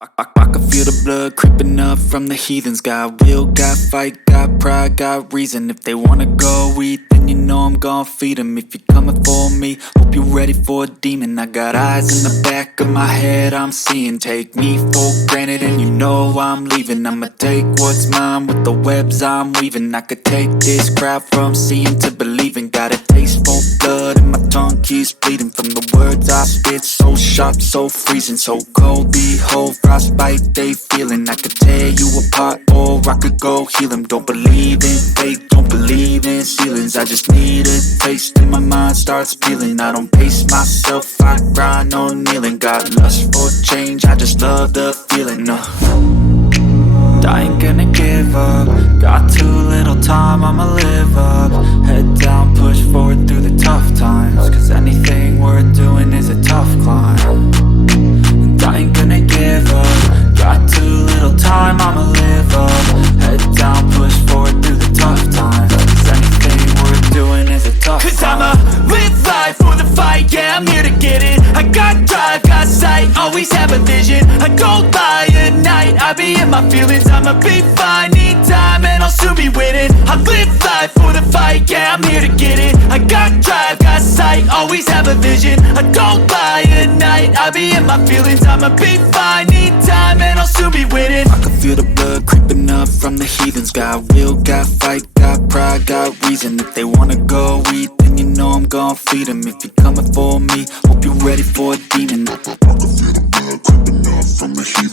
I can feel the blood creeping up from the heathens. Got will, got fight, got pride, got reason. If they wanna go eat, then you know I'm gon' feed them. If you're coming for me, hope you're ready for a demon. I got eyes in the back of my head, I'm seeing. Take me for granted and you know I'm leaving. I'ma take what's mine with the webs I'm weaving. I could take this crowd from seeing to believing. Got a taste for blood and my tongue keeps bleeding. From the words I spit, so sharp, so freezing, so cold. Behold, frostbite they feeling. I could tear you apart or I could go heal them. Don't believe in fate, don't believe in ceilings. I just need a taste and my mind starts peeling. I don't pace myself, I grind on kneeling. Got lust for change, I just love the feeling. I ain't gonna give up. Got too little time, I'ma live up. Head down, push forward through the tough times. Cause anything worth doing is a tough climb. And I ain't gonna give up. Got too little time, I'ma live up. Head down, push forward through the tough times. Cause anything worth doing is a tough climb. Cause I'ma live life for the fight, yeah, I'm here to get it. I got drive, got sight, always have a vision. I go by at night, I be in my feelings. I'ma be fine, need time, and I'll soon be winning. I live life for the fight, yeah, I'm here to get it. I got drive, got sight, always have a vision. I don't lie at night, I be in my feelings. I'ma be fine, need time, and I'll soon be winning. I can feel the blood creeping up from the heathens. Got will, got fight, got pride, got reason. If they wanna go eat, then you know I'm gon' feed them. If you're coming for me, hope you're ready for a demon. I can feel the blood creeping up from the heathens.